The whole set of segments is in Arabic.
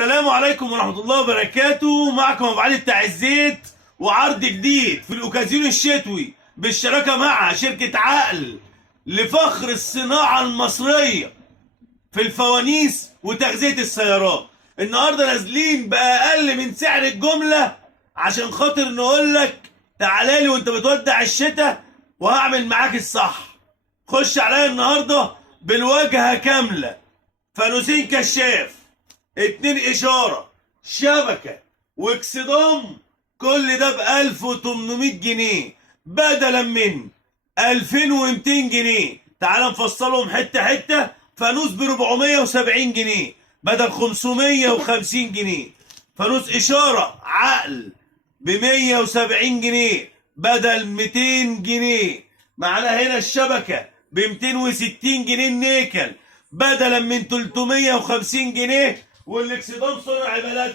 السلام عليكم ورحمة الله وبركاته. معكم أبو علي بتاع الزيت وعرض جديد في الأوكازيون الشتوي بالشراكة مع شركة عقل لفخر الصناعة المصرية في الفوانيس وتغذية السيارات. النهارده نازلين بأقل من سعر الجملة عشان خاطر نقول لك تعالى لي وأنت بتودع الشتاء وهعمل معاك الصح. خش عليا النهارده بالواجهة كاملة، فانوسين كشاف، 2 إشارة، شبكة، واكسدام، كل ده ب 1800 جنيه بدلا من 2200 جنيه. تعال نفصلهم حتة حتة. فانوس ب 470 جنيه بدل 550 جنيه. فانوس إشارة عقل ب 170 جنيه بدل 200 جنيه. معانا هنا الشبكة ب 260 جنيه النيكل بدلا من 350 جنيه. والاكسدام صنع بلدنا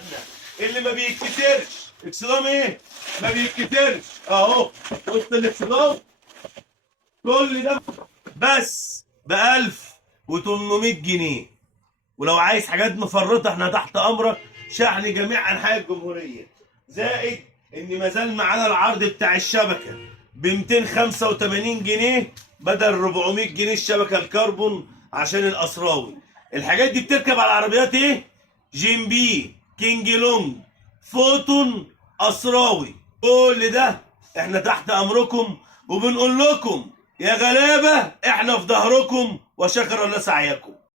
اللي ما بيتكسرش. اكسدام ايه؟ ما بيتكسرش اهو. وسط الاكسدام كل ده بس ب 1800 جنيه. ولو عايز حاجات مفرطه احنا تحت امرك، شحن جميع انحاء الجمهوريه. زائد ان ما زال معانا العرض بتاع الشبكه ب 285 جنيه بدل 400 جنيه الشبكه الكربون عشان الاسراوي. الحاجات دي بتركب على العربيات ايه؟ جيمبي، كينج لونج، فوتون، اسراوي. كل ده احنا تحت امركم، وبنقول لكم يا غلابه احنا في ظهركم، وشكر الله سعيكم.